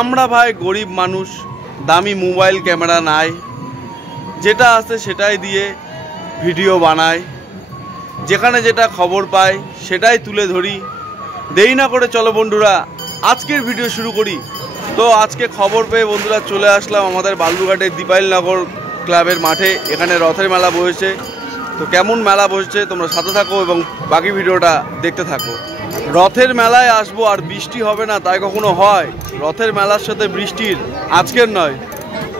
আমরা ভাই গরিব মানুষ, দামি মোবাইল ক্যামেরা নাই, যেটা আছে সেটাই দিয়ে ভিডিও বানাই, যেখানে যেটা খবর পাই সেটাই তুলে ধরি। দেরি না করে চলো বন্ধুরা আজকের ভিডিও শুরু করি। তো আজকে খবর পেয়ে বন্ধুরা চলে আসলাম আমাদের বালুরঘাটের দীপাইলনগর ক্লাবের মাঠে। এখানে রথের মেলা বসেছে। তো কেমন মেলা বসেছে তোমরা সাথে থাকো এবং বাকি ভিডিওটা দেখতে থাকো। রথের মেলায় আসবো আর বৃষ্টি হবে না তাই কখনো হয়? রথের মেলার সাথে বৃষ্টির আজকের নয়,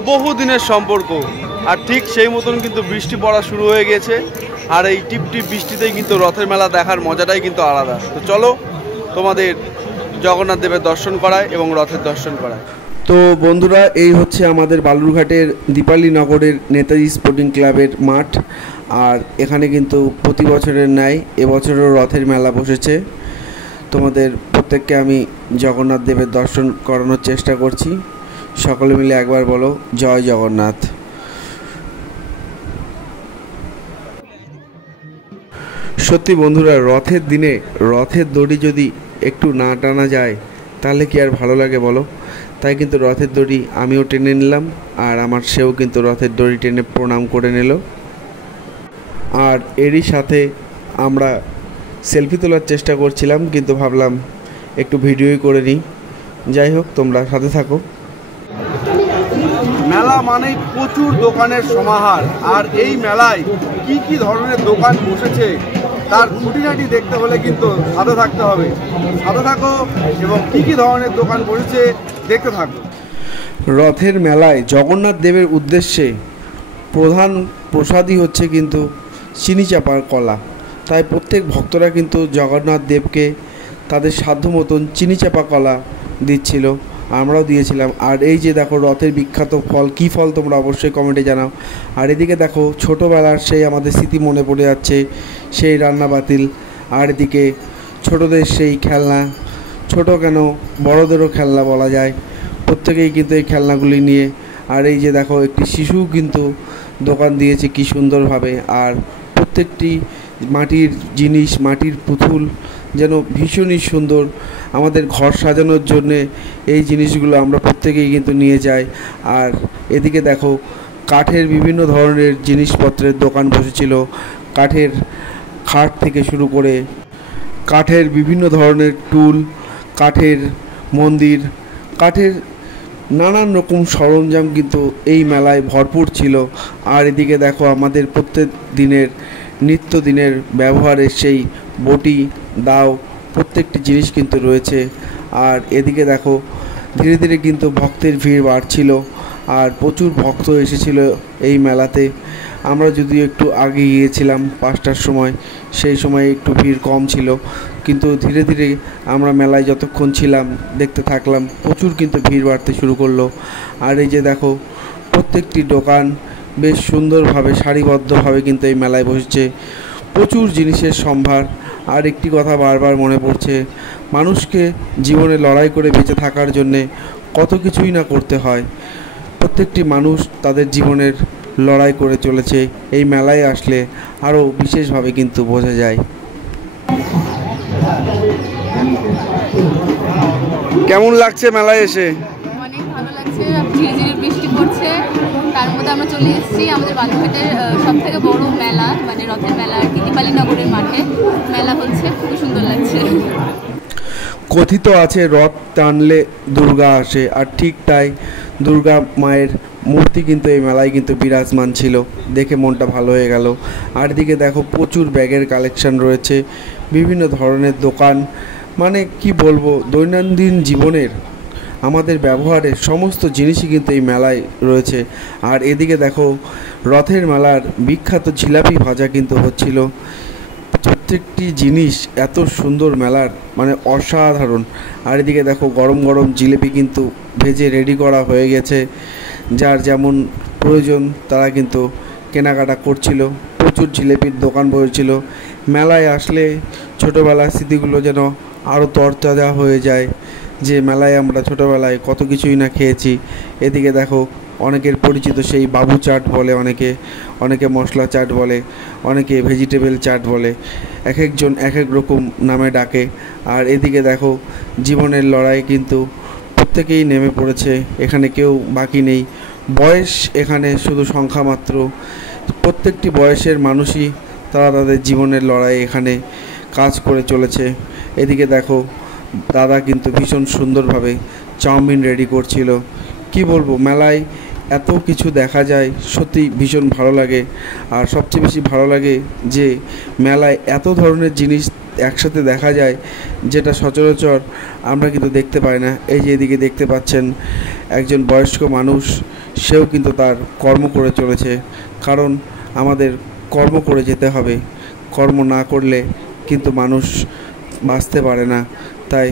বহুদিনের সম্পর্ক। আর ঠিক সেই মতন কিন্তু বৃষ্টি পড়া শুরু হয়ে গেছে। আর এই টিপ টিপ বৃষ্টিতেই কিন্তু রথের মেলা দেখার মজাটাই কিন্তু আলাদা। তো চলো তোমাদের জগন্নাথ দেবের দর্শন করায় এবং রথের দর্শন করায়। তো বন্ধুরা এই হচ্ছে আমাদের বালুরঘাটের দীপালিনগরের নেতাজি স্পোর্টিং ক্লাবের মাঠ। আর এখানে কিন্তু প্রতি বছরের ন্যায় এবছরও রথের মেলা বসেছে। তোমাদের প্রত্যেককে আমি জগন্নাথ দেবের দর্শন করানোর চেষ্টা করছি। সকলে মিলে একবার বলো জয় জগন্নাথ। সত্যি বন্ধুরা, রথের দিনে রথের দড়ি যদি একটু না টানা যায় তাহলে কি আর ভালো লাগে বলো? তাই কিন্তু রথের দড়ি আমিও টেনে নিলাম, আর আমার সেও কিন্তু রথের দড়ি টেনে প্রণাম করে নিল। আর এরই সাথে আমরা সেলফি তোলার চেষ্টা করছিলাম, কিন্তু ভাবলাম একটু ভিডিওই করে নিই। যাই হোক, তোমরা সাথে থাকো। মেলা মানেই প্রচুর দোকানের সমাহার। আর এই মেলায় কি কি ধরনের দোকান বসেছে তার খুঁটিনাটি দেখতে হলে কিন্তু সাথে থাকতে হবে। সাথে থাকো এবং কি কি ধরনের দোকান বসেছে দেখতে থাকো। রথের মেলায় জগন্নাথ দেবের উদ্দেশ্যে প্রধান প্রসাদই হচ্ছে কিন্তু চিনি চাপার কলা। তাই প্রত্যেক ভক্তরা কিন্তু জগন্নাথ দেবকে তাদের সাধ্য মতন চিনি চাপা কলা দিচ্ছিল, আমরাও দিয়েছিলাম। আর এই যে দেখো রথের বিখ্যাত ফল, কী ফল তোমরা অবশ্যই কমেন্টে জানাও। আর এদিকে দেখো ছোটোবেলার সেই আমাদের স্মৃতি মনে পড়ে যাচ্ছে, সেই রান্না বাতিল। আর এদিকে ছোটোদের সেই খেলনা, ছোটো কেন বড়োদেরও খেলনা বলা যায়, প্রত্যেকেই কিন্তু এই খেলনাগুলি নিয়ে। আর এই যে দেখো একটি শিশু কিন্তু দোকান দিয়েছে কি সুন্দরভাবে। আর প্রত্যেকটি মাটির জিনিস, মাটির পুতুল যেন ভীষণই সুন্দর। আমাদের ঘর সাজানোর জন্যে এই জিনিসগুলো আমরা প্রত্যেকেই কিন্তু নিয়ে যাই। আর এদিকে দেখো কাঠের বিভিন্ন ধরনের জিনিসপত্রের দোকান বসেছিল। কাঠের খাট থেকে শুরু করে কাঠের বিভিন্ন ধরনের টুল, কাঠের মন্দির, কাঠের নানান রকম সরঞ্জাম কিন্তু এই মেলায় ভরপুর ছিল। আর এদিকে দেখো আমাদের প্রত্যেক দিনের নিত্যদিনের ব্যবহারের সেই বটি, দাও, প্রত্যেকটি জিনিস কিন্তু রয়েছে। আর এদিকে দেখো ধীরে ধীরে কিন্তু ভক্তের ভিড় বাড়ছিল। আর প্রচুর ভক্ত এসেছিল এই মেলাতে। আমরা যদিও একটু আগে গিয়েছিলাম 5টার সময়, সেই সময় একটু ভিড় কম ছিল, কিন্তু ধীরে ধীরে আমরা মেলায় যতক্ষণ ছিলাম দেখতে থাকলাম প্রচুর কিন্তু ভিড় বাড়তে শুরু করলো। আর এই যে দেখো প্রত্যেকটি দোকান বেশ সুন্দরভাবে সারিবদ্ধভাবে কিন্তু এই মেলায় বসেছে, প্রচুর জিনিসের সম্ভার। আর একটি কথা বারবার মনে পড়ছে, মানুষকে জীবনে লড়াই করে বেঁচে থাকার জন্যে কত কিছুই না করতে হয়। প্রত্যেকটি মানুষ তাদের জীবনের লড়াই করে চলেছে। এই মেলায় আসলে আরও বিশেষভাবে কিন্তু বোঝা যায়। কেমন লাগছে মেলায় এসে? অনেক ভালো লাগছে। ঝিরিঝিরি বৃষ্টি পড়ছে, তার মধ্যে আমরা চলে এসেছি আমাদের বালুরঘাটের সব থেকে বড় মেলা, মানে রথের মেলা আর কি, দীপালিনগরের মাঠে মেলা হচ্ছে। খুব সুন্দর লাগছে। কথিত আছে রথ টানলে দুর্গা আসে, আর ঠিক তাই দুর্গা মায়ের মূর্তি কিন্তু এই মেলায় কিন্তু বিরাজমান ছিল। দেখে মনটা ভালো হয়ে গেল। আর দিকে দেখো প্রচুর ব্যাগের কালেকশন রয়েছে, বিভিন্ন ধরনের দোকান, মানে কি বলবো, দৈনন্দিন জীবনের আমাদের ব্যবহারের সমস্ত জিনিসই কিন্তু এই মেলায় রয়েছে। আর এদিকে দেখো রথের মেলার বিখ্যাত জিলাপি ভাজা কিন্তু হচ্ছিল। প্রত্যেকটি জিনিস এত সুন্দর মেলার, মানে অসাধারণ। আর এদিকে দেখো গরম গরম জিলিপি কিন্তু ভেজে রেডি করা হয়ে গেছে। যার যেমন প্রয়োজন তারা কিন্তু কেনাকাটা করছিল। প্রচুর জিলিপির দোকান বসেছিল। মেলায় আসলে ছোটোবেলার স্মৃতিগুলো যেন আরও তরতাজা হয়ে যায়, যে মেলায় আমরা ছোটোবেলায় কত কিছুই না খেয়েছি। এদিকে দেখো অনেকের পরিচিত সেই বাবু চাট বলে, অনেকে মশলা চাট বলে, অনেকে ভেজিটেবল চাট বলে, এক একজন এক এক রকম নামে ডাকে। আর এদিকে দেখো জীবনের লড়াই কিন্তু প্রত্যেকেই নেমে পড়েছে, এখানে কেউ বাকি নেই। বয়স এখানে শুধু সংখ্যা মাত্র। প্রত্যেকটি বয়সের মানুষই তারা তাদের জীবনের লড়াই এখানে কাজ করে চলেছে। এদিকে দেখো, দাদা কিন্তু ভীষণ সুন্দরভাবে চাউমিন রেডি করছিল। কি বলবো, মেলায় এত কিছু দেখা যায়, সত্যি ভীষণ ভালো লাগে। আর সবচেয়ে বেশি ভালো লাগে যে মেলায় এত ধরনের জিনিস একসাথে দেখা যায়, যেটা সচরাচর আমরা কিন্তু দেখতে পাই না। এই যে এদিকে দেখতে পাচ্ছেন একজন বয়স্ক মানুষ, সেও কিন্তু তার কর্ম করে চলেছে, কারণ আমাদের কর্ম করে যেতে হবে। কর্ম না করলে কিন্তু মানুষ বাঁচতে পারে না, তাই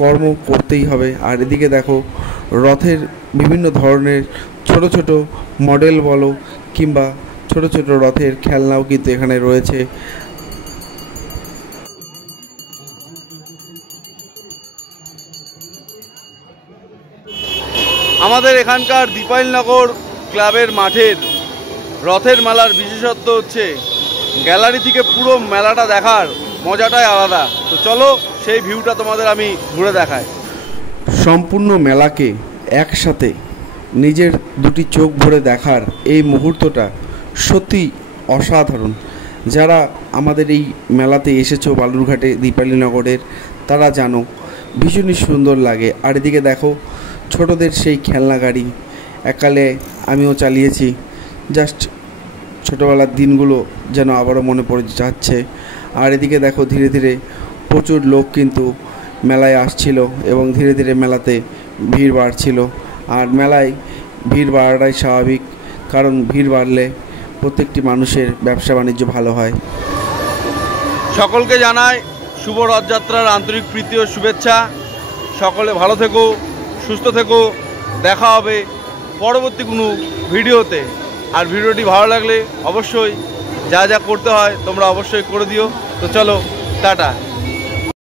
কর্ম করতেই হবে। আর এদিকে দেখো, রথের বিভিন্ন ধরনের ছোট ছোট মডেল বলো কিংবা ছোট ছোট রথের খেলনাও কিন্তু এখানে রয়েছে। আমাদের এখানকার দীপাইলনগর ক্লাবের মাঠের রথের মেলার বিশেষত্ব হচ্ছে গ্যালারি থেকে পুরো মেলাটা দেখার মজাটাই আলাদা। তো চলো সেই ভিউটা তোমাদের আমি ঘুরে দেখাই। সম্পূর্ণ মেলাকে একসাথে নিজের দুটি চোখ ভরে দেখার এই মুহূর্তটা সত্যি অসাধারণ। যারা আমাদের এই মেলাতে এসেছো বালুরঘাটে দীপাইলনগরের, তারা জানো ভীষণই সুন্দর লাগে। আর এদিকে দেখো ছোটদের সেই খেলনা গাড়ি, এককালে আমিও চালিয়েছি। জাস্ট ছোটোবেলার দিনগুলো যেন আবারও মনে পড়ে যাচ্ছে। আর এদিকে দেখো ধীরে ধীরে প্রচুর লোক কিন্তু মেলায় আসছিল এবং ধীরে ধীরে মেলাতে ভিড় বাড়ছিল। আর মেলায় ভিড় বাড়াটাই স্বাভাবিক, কারণ ভিড় বাড়লে প্রত্যেকটি মানুষের ব্যবসা বাণিজ্য ভালো হয়। সকলকে জানাই শুভ রথযাত্রার আন্তরিক প্রীতি ও শুভেচ্ছা। সকলে ভালো থেকো, সুস্থ থেকো। দেখা হবে পরবর্তী কোনো ভিডিওতে। আর ভিডিওটি ভালো লাগলে অবশ্যই যা যা করতে হয় তোমরা অবশ্যই করে দিও। তো চলো, টাটা।